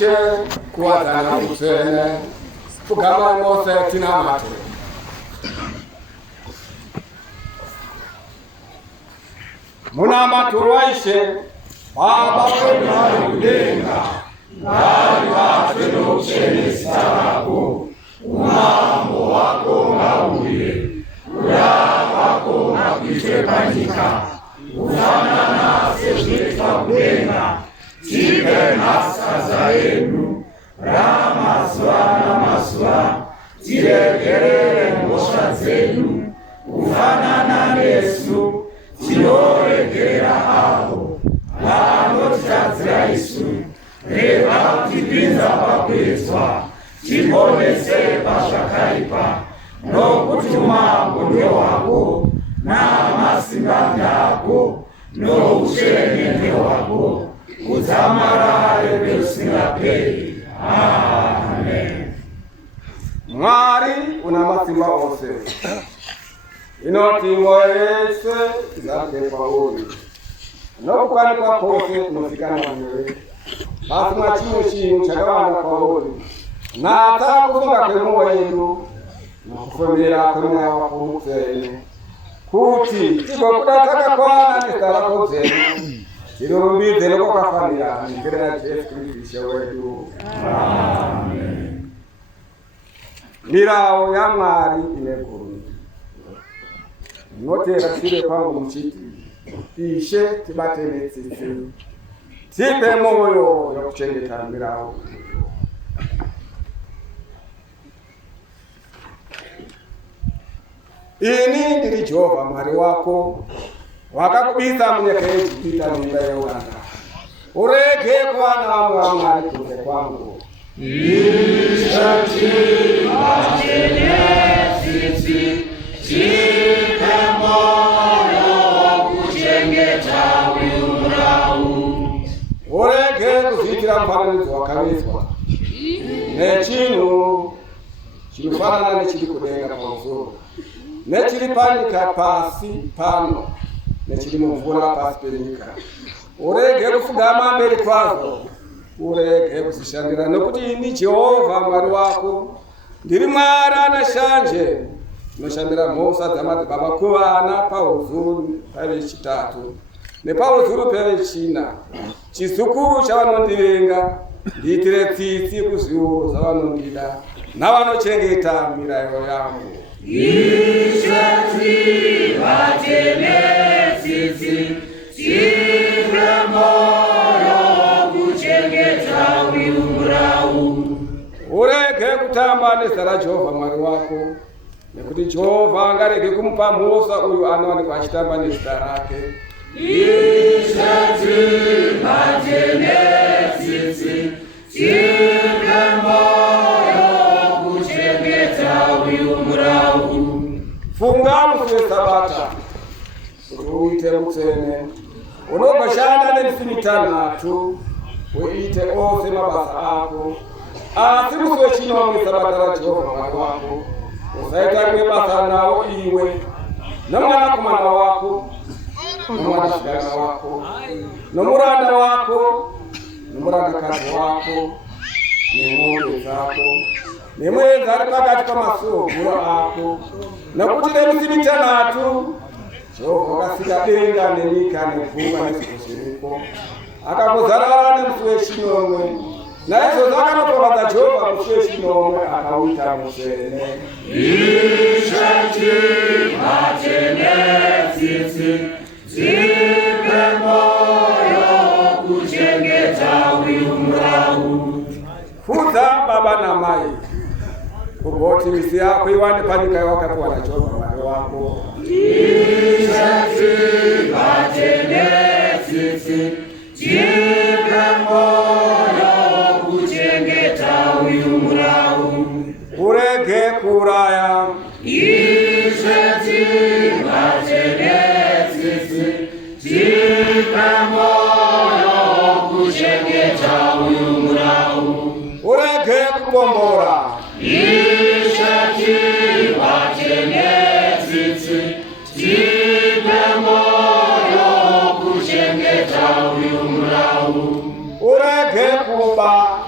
waishe kuwazana musene kugama mose tina mate muna matu waishe baba kwena udenga ngari wateno chene stabu umambo wako ngauye ura wako ngapite panika ufanana sejita udenga tipe maskaza yenu ramaswa na maswa tiregerere ngosha zenu ufanana Yesu tioregera aho ano tazira Yesu reba tipinza pakwezwa timonese pashakaipa no kutuma mbuyo wako na masinganda ako no uchenende wako uzamara ebesingape. Amen. Mwari una masimba ose inoti moyese zake pauli no kwanika kose kunofikana mwenyewe basima chino chagabana pauli na atakufunga kwemuwa yenu na kufemera kwemuwa wakumutene kuti tiko kudataka kwana nistarako zenu chirumbize loko kafanira nikirena Yesu Kristo wetu. Amen. Nirawo ya Mwari inekuru notera tire kwangu mchiti ishe tibatene sisi tipe moyo ya kuchengeta nirawo ini ndiri Jehova Mwari wako wakakubisa mnyekeji pita mimba ya Uganda urege kwana wa Mwari kuze kwangu ishati matene sisi tipe moyo kuchengeta wiurau urege kuzitira mfananizo wakabizwa nechinu chilufanana nechili kudenga pauzuru nechili panika pasi pano nechili mvula pasi penyika urege kufugama mbele kwazo urege kuzishandira nokuti ni Jehova Mwari wako ndiri Mwari anashanje noshandira mhosa dzamadzibaba kuvana pauzuru pave chitatu nepauzuru pave china chizukuru chavanondivenga ndiitire tsitsi kuzviwo zvavanondida navanochengeta mirayiro yangu ishati vatene tsitsi tipe moyo kuchengeta wiurau urege kutamba nezara Jehova Mwari wako nekuti Jehova angarege kumupa mhosa uyu anowanikwa achitamba nezita rake ishati vatene tsitsi tipe moyo kuchengeta wiurau funga musi weSabata kuti uite mutsene unogoshanda nemisi mitanhatu uite ose mabasa ako asi musi wechinomwe Sabata raJehovha Mwari wako usaita rimwe basa nawo iwe nomwanakomana wako nomwanasikana wako nomuranda wako nomurandakazi wako nemombe zako nemwenzi ari pakati pamasoguro ako nokuti nemisi mitanhatu Jehova akasika denga nenyika negungwa nezviro zviripo akambozarara nemusi wechinomwe naizvozvo akanopavadza Jehova musi wechinomwe akauita mutsvene ishati matene tsitsi tipe moyo kuchengeta wiurau fudza baba namai kugoti misi yako iwande panyika yawakapiwa naJehovha Mwari wako ishati matene tsitsi tipe moyo kuchengeta wiurau urege kuraya ishati matene tsitsi tipe moyo kuchengeta wiurau urege kubombora ishati matene tsitsi tipe moyo kuchengeta wiurau urege kuba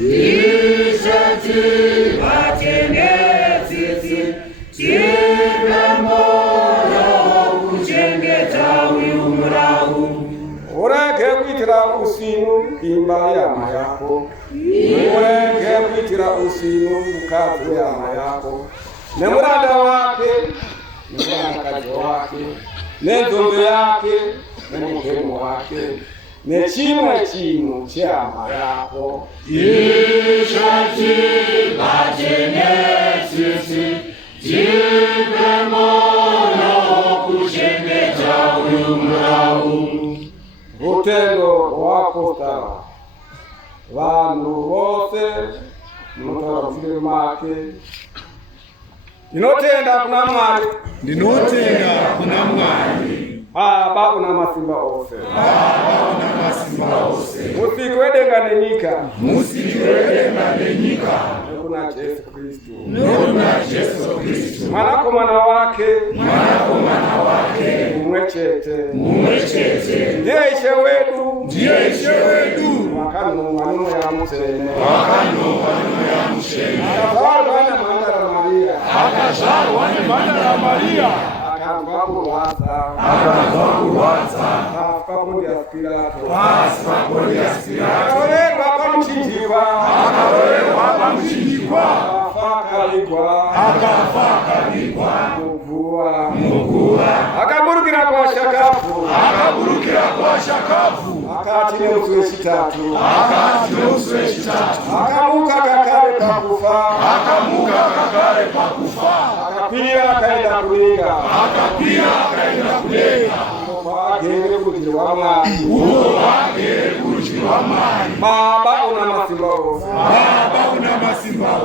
Ishati vatenetsitsi tipe moyo kuchengeta uyu murau. Urege kuitira usimu imba yama yako. Urege kuitira usimu mukazi w'yama yako. Nemuranda wake, nemurandakazi wake, n'endombe yake, n'umuhemu wake, n'ekimwe kintu ky'yama yako. Ishati vatenetsitsi tipe moyo kuchengeta uyu murau. Rutendo rw'aposita vanhu vose munotaura mushure make. Ndinotenda kuna Mwari, ndinotenda kuna Mwari, Baba una masimba ose, Baba una masimba ose, musiki wedenga nenyika, musiki wedenga nenyika, nokuna Yesu Kristu, nokuna Yesu Kristu, mwanakomana wake, mwanakomana wake, mumwe chete, ndiye ishe wedu, wakanongwa n'Umuyamutsene, akazalwa na Mandara Maria, akazwa kurwadza, pasi pa Pontius Pilato, akarorerwa pamuchinjikwa, akafa akaligwa, muguwa, akaburukira kwa shakafu, akati neutsi wechitatu, akamuka kakare pakufa, akakwira akaenda kudenga, agere kurudyi rwa Mwari. Baba una masimba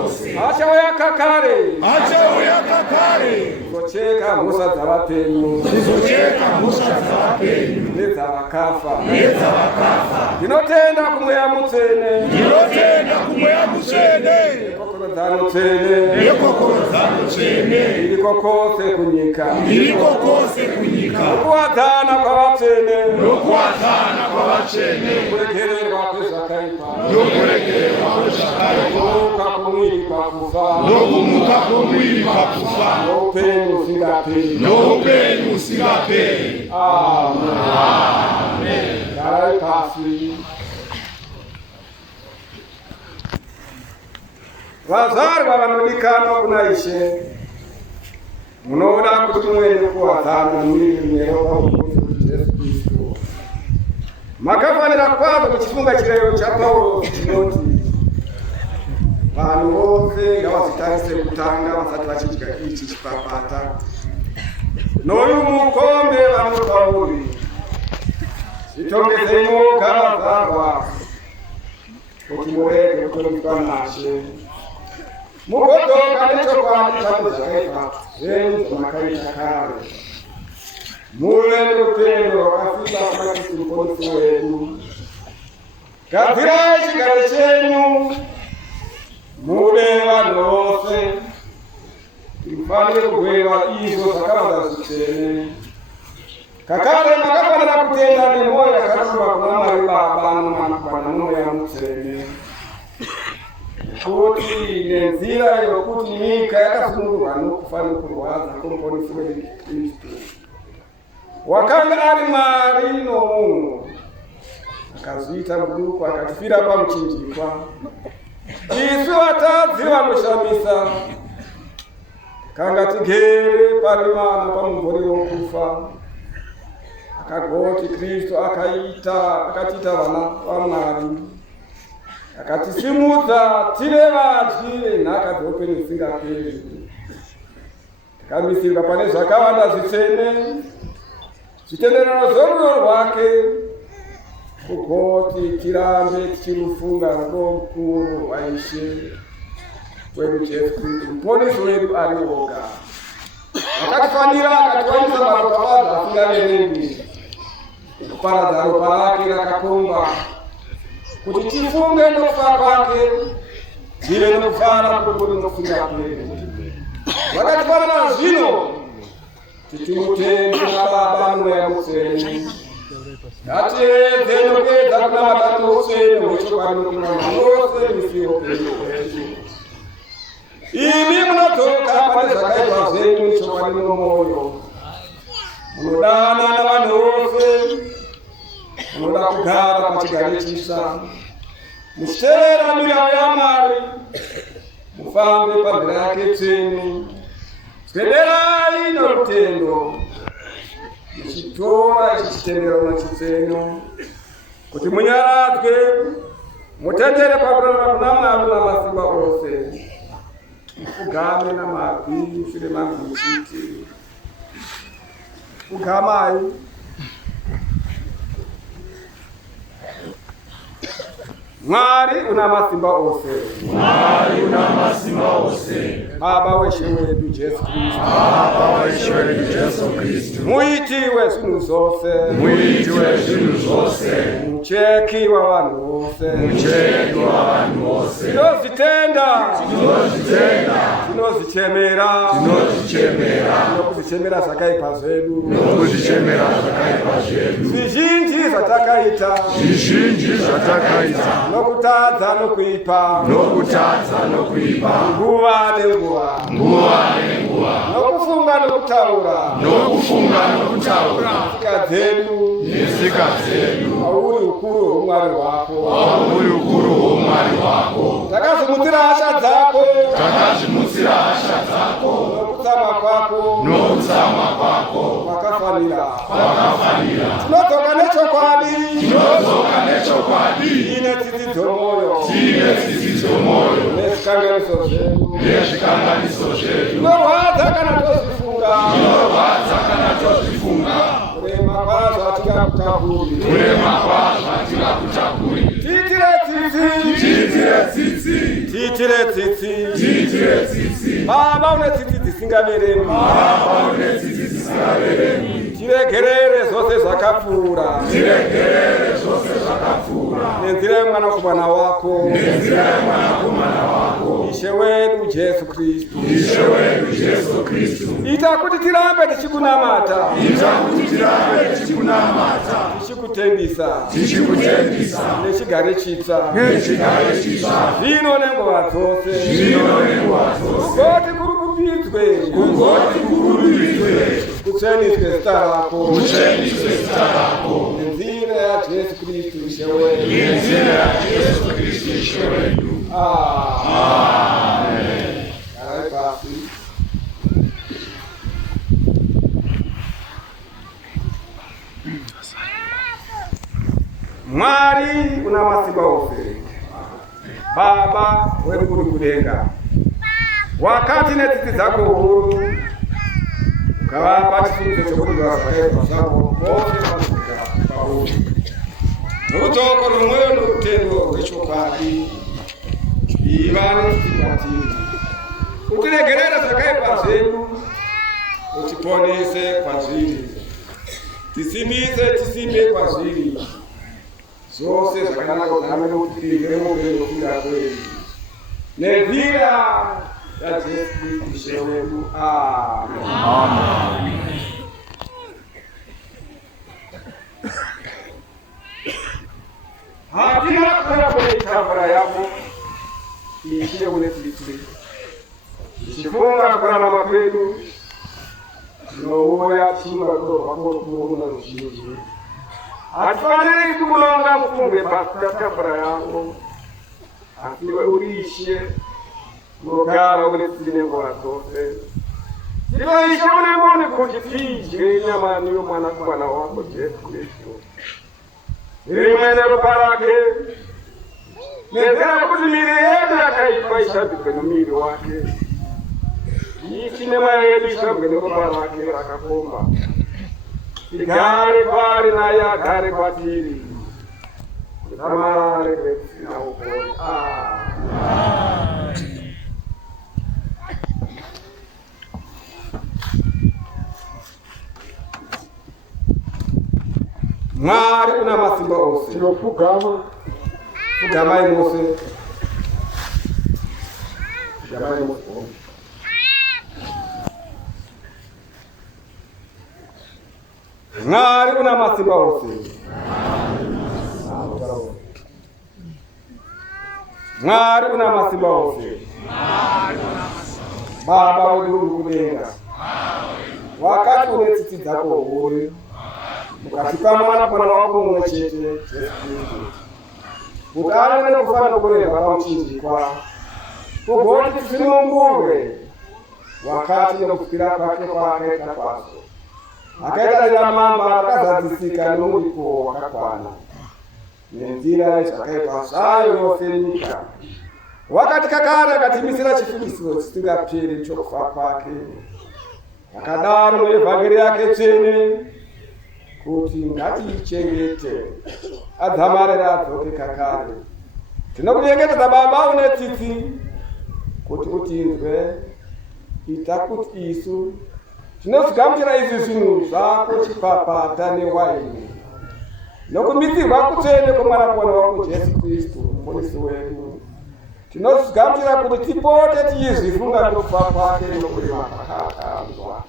ose, achauya kakare, kuzocheka mhosva dzavapenyu, nedzavakafa. Ndinotenda kumweya mutsvene, kokorodzano tsvene, iriko kose kunyika, nokuwadzana kwavatsvene, kuregererwa kwezvakaipa, nokumuka kumwiri pakufa, noupenyu husingaperi. Amen. Garai pasi. Vazvarwa vanodikanwa kuna Ishe, munoda kuti muende kuwadzana mune ropa Jesu Kristu. Makafanira kwazvo kuchifunga chirero chaPaulo chinoti vanhu vose ngavazvitarise kutanga vasati vachidya ichi chipapata. Noyu mukombe vanopa uri, zvitongedzei moga vazvarwa, kuti murege kutongoitwa naShe. Mugodzoka nechokwadi chambo zvakaipa zvenyu zvamakaita kare. Muve nerutendo rwakafika kuna Kristu muponesi wedu. Gadzirai chigaro chenyu, mude vanhu vose, mufanire kugweva izvo zvakavanza zvitsvene. Kakare makafanira kutenda nemwoyo yakarurama kuna Mwari Baba noMwanakomana noMweya Mutsvene, kuti nenzira yokuti nyika yakasunungurwa nokufa nokurwadza kwomuponesi wedu Kristu, wakanga ari Mwari nomunhu, akazviita muduku akatifira pamuchinjikwa. Isu vatadzi vanoshamisa kanga tigere parimana pamumvuri wokufa, akagoti Kristu akatiita vana vaMwari, akatisimudza tine vadyi venhaka dzeupenyu husingaperi. Takamisirwa pane zvakawanda zvitsvene, zvitenderano zvorudo rwake, kugoti tirambe tichirufunga rudo rukuru rwaIshe wedu Jesu Kristu, muponesi wedu ari oga, akatifanira akatiwanisa maropafadzo asingaverengwi, kuparadza ropa rake rakakomba, kuti tifunge nokufa kwake, tive nokufara kukuru nokusingaperi. Vakatifanira zvino titimutende naBaba noMweya Mutsvene, Gatiyedze nokuyedza kunamata tose nechokwadi nokunama mose misi youpenyu hwedu. Imi munodzoka pane zvakaipa zvenyu nechokwadi nomwoyo. Munodana navanhu vose, munoda kugara pachigaro chisa, muchiteerera mirayiro yaMwari, mufambe panzira yake tsvene. Swederai norutendo, muchitora ichi chitendero nechitsenyo, kuti munyaradzwe, mutendere pakurarama kuna Mwari namasimba ose. Mufugame namabvi mushure mangu muchiti fugamai. Mwari una masimba ose. Mwari una masimba ose. Baba weshe wedu Jesu Kristu. Baba weshe wedu Jesu Kristu. Muiti wezvinhu zvose. Muiti wezvinhu zvose. Mucheki wavanhu vose. Mucheki wavanhu vose. Tinozvitenda. Tinozvitenda. Tinozvichemera. Tinozvichemera. Tinozvichemera zvakaipa zvedu. Tinozvichemera zvakaipa zvedu. Zvizhinji zvatakaita. Zvizhinji zvatakaita. Nokutadza nokuipa. Nokutadza nokuipa. Nguva nenguva. Nguva nenguva. Nokufunga nokutaura. Nokufunga nokutaura. Tsika dzedu. Netsika dzedu. Hauri ukuru hwomwari wako. Hauri ukuru hwomwari wako. Takazimutsira hasha dzako. Takazimutsira hasha dzako. Nokutsamwa kwako. Nokutsamwa kwako. Kwakafanira. Kwakafanira. Tinodzoka nechokwadi. Tinodzoka nechokwadi. Tine tsitsi dzomwoyo. Tine tsitsi dzomwoyo. Nezvikanganiso zvedu. Nezvikanganiso zvedu. Zvinorwadza kana tozvifunga. Zvinorwadza kana tozvifunga. Kurema kwazvo hatingakutakuri. Kurema kwazvo hatingakutakuri. Tiitire tsitsi. Tiitire tsitsi. Tiitire tsitsi. Tiitire tsitsi. Baba une tsitsi dzisingaveremi. Baba une tsitsi dzisingaveremi. Tiregerere zvose zvakapfuura. Tiregerere zvose zvakapfuura. Nenzira yemwanakomana wako. Nenzira yemwanakomana wako. Ishe wedu Jesu Kristu. Ishe wedu Jesu Kristu. Ita kuti tirambe tichikunamata. Ita kuti tirambe tichikunamata. Tichikutendisa. Tichikutendisa. Nechigare chitsva. Nechigare chitsva. Zvino nenguva dzose. Zvino nenguva dzose. Kugoti kurukupidzwe. Kugoti kurukupidzwe. Kutsveniswe zita rako. Kutsveniswe zita rako. Nenzira yaJesu Kristu Ishe wedu. Nenzira yaJesu Kristu Ishe wedu. Amen. Garai pasi. Mwari una masimba ose. Baba wedu uri kudenga. Wakati netsitsi dzako huru ukavapa chifunidzo chokuti vazvakaipa zvavo vose vasvika pauri. Norudzoko rwomwoyo norutendo rwechokwadi iva nechipatiri. Utiregerere zvakaipa zvedu, utiponese kwazviri. Tisimbise tisimbe kwazviri. Zvose zvakanaka kuzame nokuti tirigere muupenyu hwokunda kwedu. Nenzira yaJesu Kristu Ishe wedu. Amen. Amen. Hatina kuenda kwenye tafura yako iishie ule tsitsi. Ichifunga kurarama kwedu tinouya chimba kurovako kuona ruzhinji. Hatifaniri kulonga mufungwe patafura yako, asi iwe uriishe unogara une tsitsi nenguva dzose. Tivaishe unengoni kuti tidye nyama yomwanakomana wako Jesu Kristu. Rimwe neropa rake, nenzira kuti miri yedu yakaipa ishabhikwe nomuviri wake. Ichi nemweya yedu ishabhikwe neropa rake rakakomba. Tigare pari naye agare kwatiri. Kutamarare kwetsina upone. Mwari una masimba ose. Tinofugama. Fugamai mose. Fugamai mose. Mwari una masimba ose. Mwari una masimba ose. Baba uri kudenga. Wakati une tsitsi dzako uri. Ukatipa mwana wako mumwe chete Yesu Kristu. Kuti anene kufana kureva pamuchinjikwa. Kugoti tisunungurwe. Wakati nekupira kwake kwakaita kwazo. Akaita ramamba akazadzisika nomuripo wakakwana. Nenzira zvakaitwa zvayo yose nyika. Wakati kakara akatimisira chifukiso chisingaperi chokufa kwake. Akadaro muevhangeri yake tsvene kuti ngatiichengete adzamare radzoke kakare. Tinokunyengetedza Baba une tsitsi kuti utinzwe ita kuti isu tinozigamuchira izvi zvinhu zvako chipapata newaini nokumitirwa kutsvene kwemwanakomana wako Jesu Kristu muponesi wedu. Tinozigamuchira kuti tipote tichizvifunga nokufa kwake nokurema kwakakanzwa.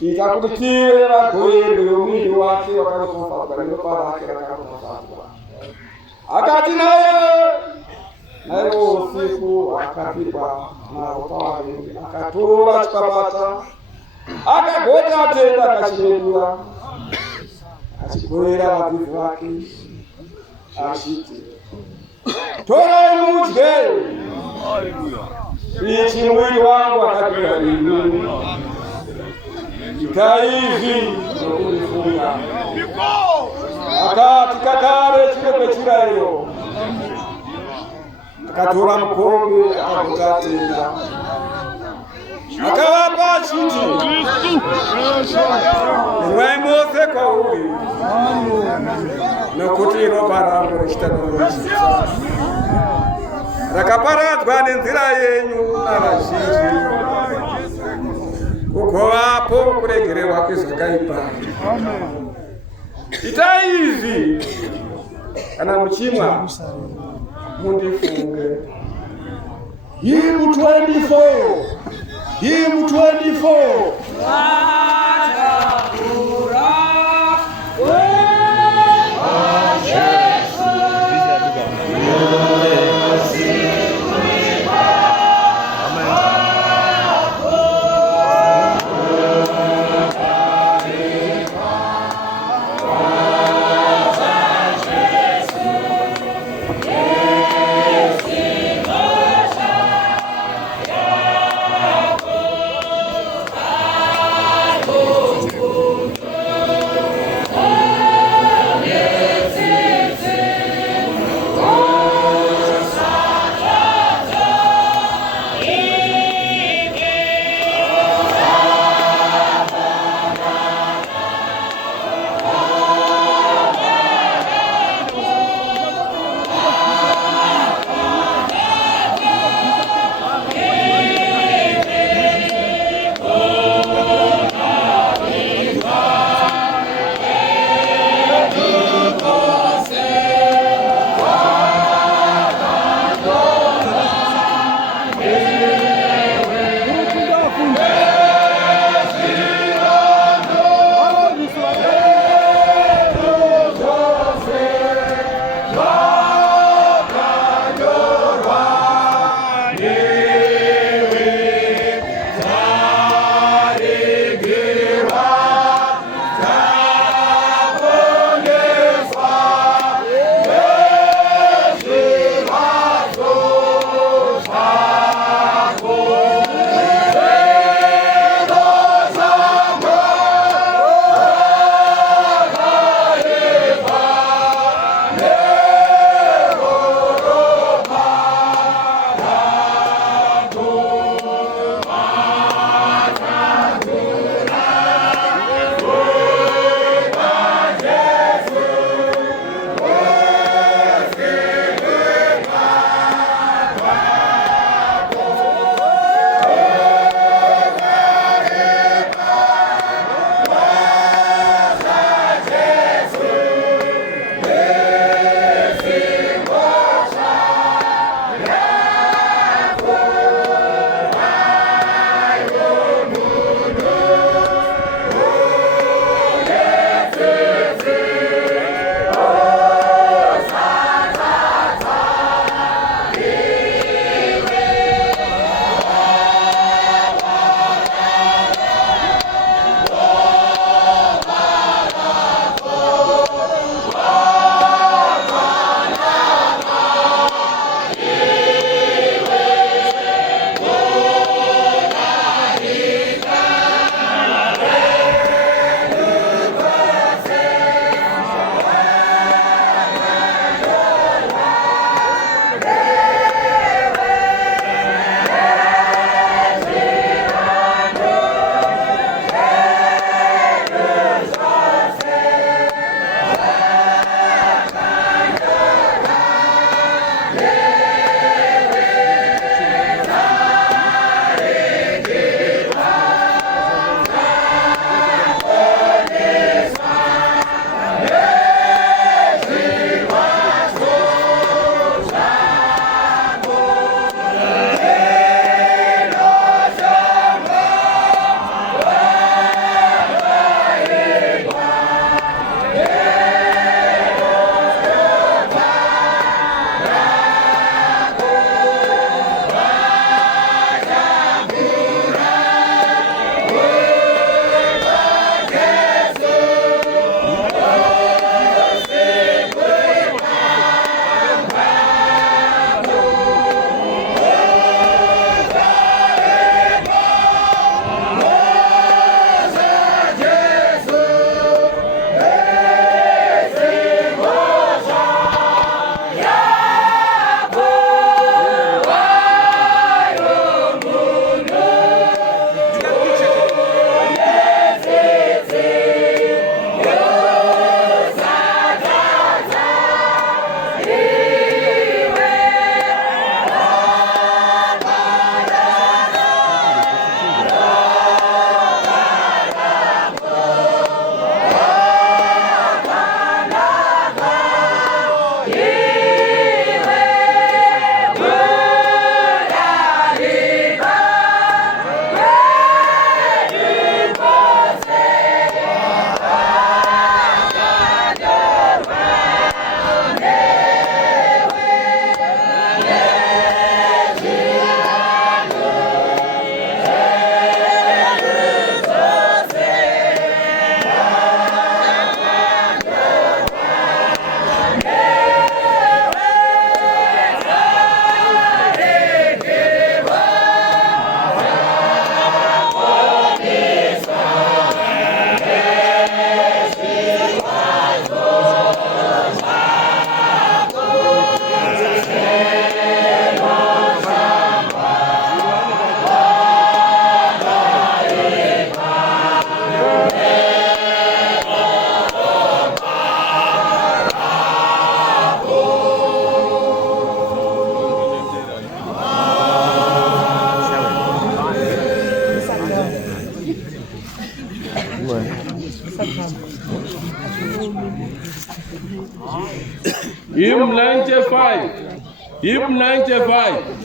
Ita kuti tive vagoverwi vomuviri wake wakanofadzwa neropa rake rakanofadzwa. Akati naye usiku akapirwa maropa wavengi, akatora chipapata, akagota atenda, akachimedura, achigovera vadzidzi vake achiti, torai mudye, ichi muviri wangu wakapirwa imi. Itai nokufunga. Akati kakare chile kwechirayiro. Akatora mukombe akagota atenda. Akavapa achiti, imwai mose kwauri. Nokuti ropa rangu richitakururisa. Rakaparadzwa nenzira yenyu navazhinji. Kugovapo kuregererwa kwezvakaipa. Itai izvi kana muchimwa mundifunge. Hymn 24. Hymn 24. Hymn 95. Hymn 95.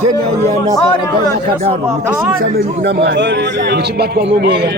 tena yana karamba nakadaro mukisimisame kuna mwana mukibatwa n'omweya